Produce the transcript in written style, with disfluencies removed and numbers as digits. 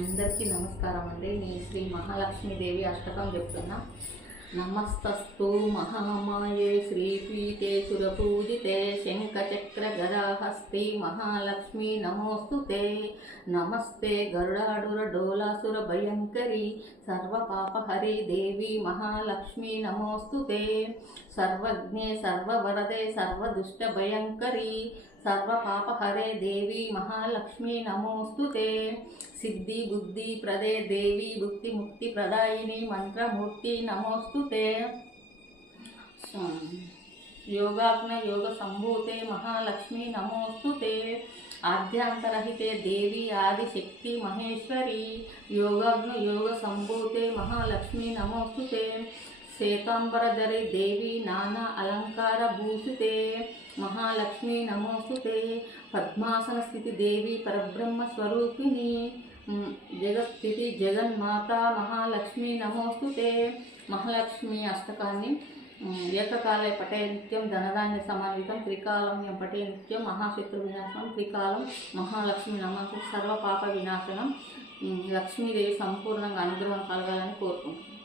అందరికీ నమస్కారం అండి. నీ శ్రీ మహాలక్ష్మీదేవి అష్టకం చెప్తున్నా. నమస్తస్తు మహామాయే శ్రీపీఠే సురపూజితే శంఖచక్ర గదాహస్తి మహాలక్ష్మీ నమోస్తుతే. నమస్తే గరుడాడుర డోలాసుర భయంకరి సర్వపాపహరి దేవి మహాలక్ష్మీ నమోస్తుతే. సర్వజ్ఞే సర్వవరదే సర్వదుష్ట భయంకరి సర్వపాపహరే దేవి మహాలక్ష్మీ నమోస్తుతే. సిద్ధి బుద్ధి ప్రదే దేవి భుక్తి ముక్తి ప్రదాయిని మంత్రమూర్తి నమోస్తుతే. యోగాగ్న యోగ సంభూతే మహాలక్ష్మీ నమోస్తుతే. ఆద్యాంతరహితే దేవి ఆదిశక్తి మహేశ్వరి యోగాగ్న యోగ సంభూతే మహాలక్ష్మీ నమోస్తుతే. శ్వేతాంబరధరి దేవి నానా అలంకార భూషితే మహాలక్ష్మీ నమోస్తుతే. పద్మాసన స్థితి దేవి పరబ్రహ్మ స్వరూపిణి జగత్స్థితి జగన్మాత మహాలక్ష్మీ నమోస్తుతే. మహాలక్ష్మి అష్టకాన్ని ఏకకాలే పటే నిత్యం ధనధాన్య సమన్వితం త్రికాలం పటే నిత్యం మహాశత్రు వినాశనం త్రికాలం మహాలక్ష్మి నమస్తే. సర్వ పాప వినాశనం. లక్ష్మీదేవి సంపూర్ణంగా అనుగ్రహం కలగాలని కోరుకుంటున్నాను.